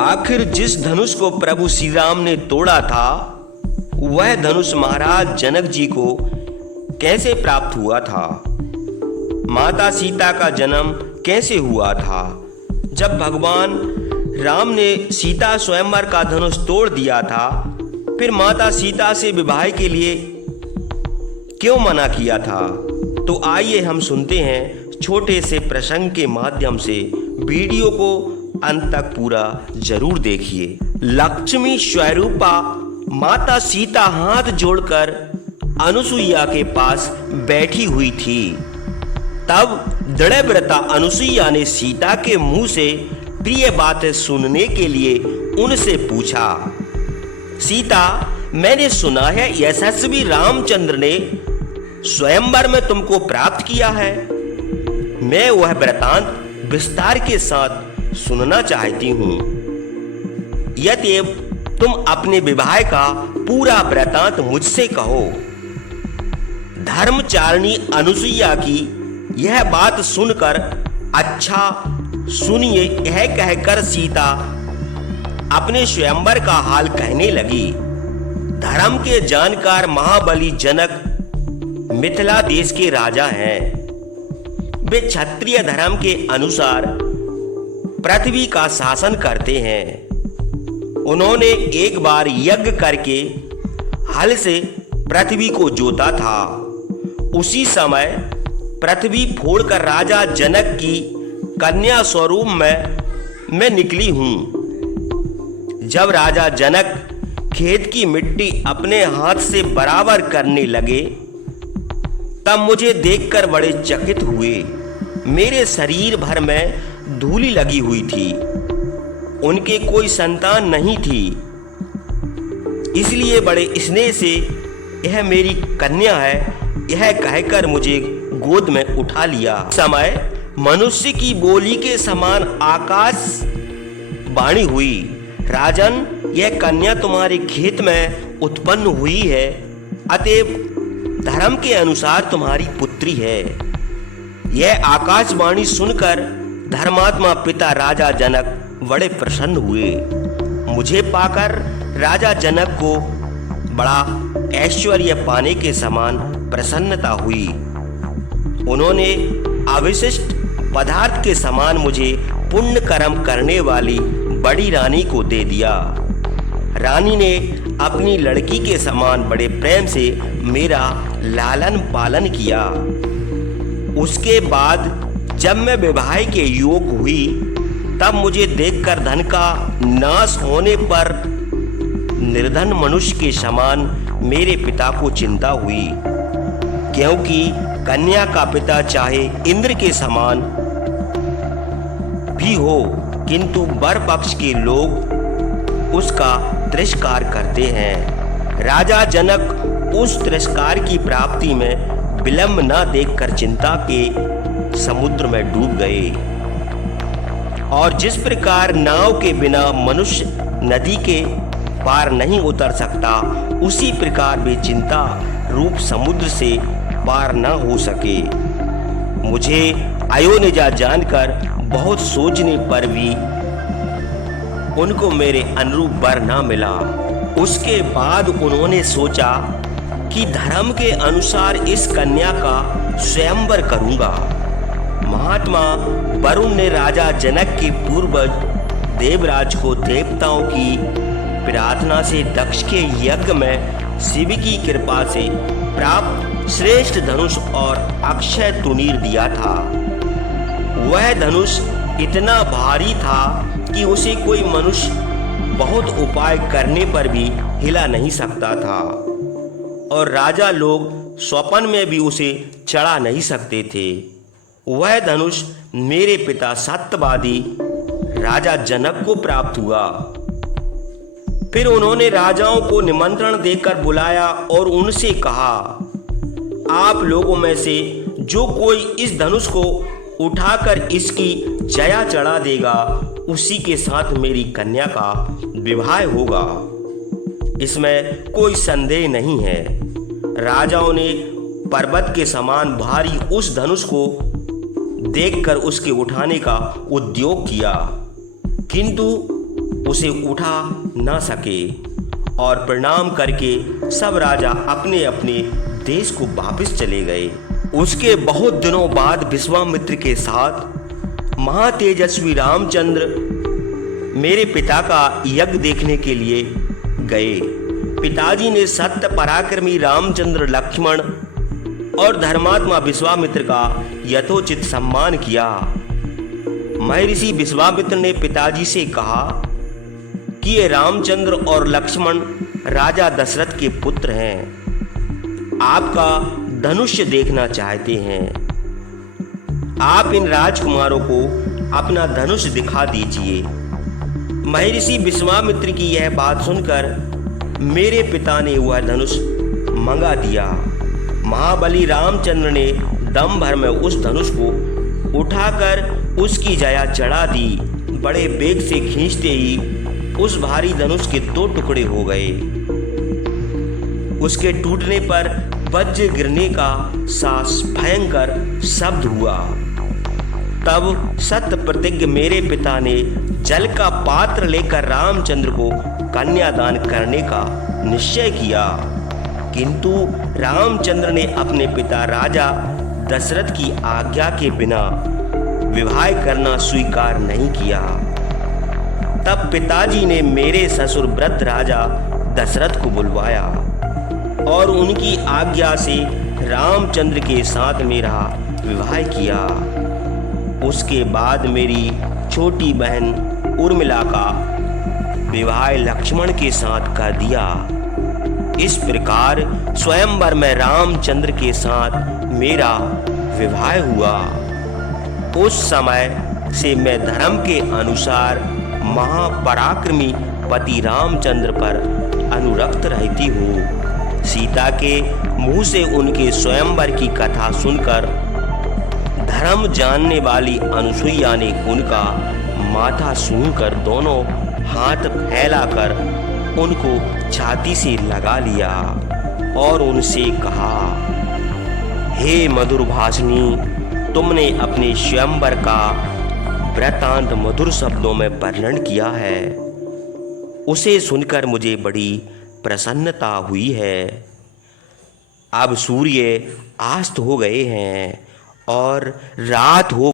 आखिर जिस धनुष को प्रभु श्री राम ने तोड़ा था वह धनुष महाराज जनक जी को कैसे प्राप्त हुआ था? माता सीता का जन्म कैसे हुआ था? जब भगवान राम ने सीता स्वयंवर का धनुष तोड़ दिया था, फिर माता सीता से विवाह के लिए क्यों मना किया था? तो आइए हम सुनते हैं छोटे से प्रसंग के माध्यम से। वीडियो को अंत तक पूरा जरूर देखिए। लक्ष्मी स्वरूपा माता सीता हाथ जोड़कर अनुसुईया के पास बैठी हुई थी। तब दृढ़व्रता अनुसुईया ने सीता के मुंह से प्रिय बातें सुनने के लिए उनसे पूछा, सीता, मैंने सुना है यशस्वी रामचंद्र ने स्वयंवर में तुमको प्राप्त किया है। मैं वह वृतांत विस्तार के साथ सुनना चाहती हूँ। यद्यप तुम अपने विवाह का पूरा वृतांत मुझसे कहो। धर्मचारिणी अनुसुईया की यह बात सुनकर, अच्छा सुनिए, यह कहकर सीता अपने स्वयंवर का हाल कहने लगी। धर्म के जानकार महाबली जनक मिथिला देश के राजा हैं। वे क्षत्रिय धर्म के अनुसार पृथ्वी का शासन करते हैं। उन्होंने एक बार यज्ञ करके हल से पृथ्वी को जोता था। उसी समय पृथ्वी फोड़कर राजा जनक की कन्या स्वरूप मैं निकली हूं। जब राजा जनक खेत की मिट्टी अपने हाथ से बराबर करने लगे, तब मुझे देखकर बड़े चकित हुए। मेरे शरीर भर में धूली लगी हुई थी। उनके कोई संतान नहीं थी, इसलिए बड़े स्नेह से यह मेरी कन्या है यह कहकर मुझे गोद में उठा लिया। समय मनुष्य की बोली के समान आकाश वाणी हुई, राजन, यह कन्या तुम्हारे खेत में उत्पन्न हुई है, अतएव धर्म के अनुसार तुम्हारी पुत्री है। यह आकाशवाणी सुनकर धर्मात्मा पिता राजा जनक बड़े प्रसन्न हुए। मुझे पाकर राजा जनक को बड़ा ऐश्वर्य पाने के समान प्रसन्नता हुई। उन्होंने अविशिष्ट पदार्थ के समान मुझे पुण्य कर्म करने वाली बड़ी रानी को दे दिया। रानी ने अपनी लड़की के समान बड़े प्रेम से मेरा लालन पालन किया। उसके बाद जब मैं विवाह के योग हुई, तब मुझे देखकर धन का नाश होने पर निर्धन मनुष्य के समान मेरे पिता को चिंता हुई, क्योंकि कन्या का पिता चाहे इंद्र के समान भी हो, किंतु वर पक्ष के लोग उसका तिरस्कार करते हैं। राजा जनक उस तिरस्कार की प्राप्ति में विलंब न देखकर चिंता के समुद्र में डूब गए। और जिस प्रकार नाव के बिना मनुष्य नदी के पार नहीं उतर सकता, उसी प्रकार वे चिंता रूप समुद्र से पार न हो सके। मुझे अयोनिजा जानकर बहुत सोचने पर भी उनको मेरे अनुरूप वर न मिला। उसके बाद उन्होंने सोचा कि धर्म के अनुसार इस कन्या का स्वयंवर करूंगा। महात्मा वरुण ने राजा जनक के पूर्वज देवराज को देवताओं की प्रार्थना से दक्ष के यज्ञ में शिव की कृपा से प्राप्त श्रेष्ठ धनुष और अक्षय तुनीर दिया था। वह धनुष इतना भारी था कि उसे कोई मनुष्य बहुत उपाय करने पर भी हिला नहीं सकता था, और राजा लोग स्वप्न में भी उसे चढ़ा नहीं सकते थे। वह धनुष मेरे पिता सत्यवादी राजा जनक को प्राप्त हुआ। फिर उन्होंने राजाओं को निमंत्रण देकर बुलाया और उनसे कहा, आप लोगों में से जो कोई इस धनुष को उठाकर इसकी जया चढ़ा देगा, उसी के साथ मेरी कन्या का विवाह होगा। इसमें कोई संदेह नहीं है। राजाओं ने पर्वत के समान भारी उस धनुष को देखकर उसके उठाने का उद्योग किया, किंतु उसे उठा न सके और प्रणाम करके सब राजा अपने अपने देश को वापस चले गए। उसके बहुत दिनों बाद विश्वामित्र के साथ महातेजस्वी रामचंद्र मेरे पिता का यज्ञ देखने के लिए गए। पिताजी ने सत्य पराक्रमी रामचंद्र, लक्ष्मण और धर्मात्मा विश्वामित्र का यथोचित सम्मान किया। महर्षि विश्वामित्र ने पिताजी से कहा कि ये रामचंद्र और लक्ष्मण राजा दशरथ के पुत्र हैं, आपका धनुष्य देखना चाहते हैं। आप इन राजकुमारों को अपना धनुष दिखा दीजिए। महर्षि विश्वामित्र की यह बात सुनकर मेरे पिता ने वह धनुष मंगा दिया। महाबली रामचंद्र ने दम भर में उस धनुष को उठाकर उसकी जया चढ़ा दी। बड़े वेग से खींचते ही उस भारी धनुष के 2 टुकड़े हो गए। उसके टूटने पर वज्र गिरने का भयंकर शब्द हुआ। तब सत्य प्रतिज्ञ मेरे पिता ने जल का पात्र लेकर रामचंद्र को कन्यादान करने का निश्चय किया, किंतु रामचंद्र ने अपने पिता राजा दशरथ की आज्ञा के बिना विवाह करना स्वीकार नहीं किया। तब पिताजी ने मेरे ससुर वृद्ध राजा दशरथ को बुलवाया और उनकी आज्ञा से रामचंद्र के साथ मेरा विवाह किया। उसके बाद मेरी छोटी बहन उर्मिला का विवाह लक्ष्मण के साथ कर दिया। इस प्रकार स्वयंवर में रामचंद्र के साथ मेरा विवाह हुआ। उस समय से मैं धर्म के अनुसार महापराक्रमी पति रामचंद्र पर अनुरक्त रहती हूँ। सीता के मुंह से उनके स्वयंवर की कथा सुनकर धर्म जानने वाली अनुसुईया ने उनका माथा सूंघकर दोनों हाथ फैलाकर उनको छाती से लगा लिया और उनसे कहा, हे मधुर भाषिणी, तुमने अपने स्वयंवर का वृत्तांत मधुर शब्दों में वर्णन किया है। उसे सुनकर मुझे बड़ी प्रसन्नता हुई है। अब सूर्य अस्त हो गए हैं और रात हो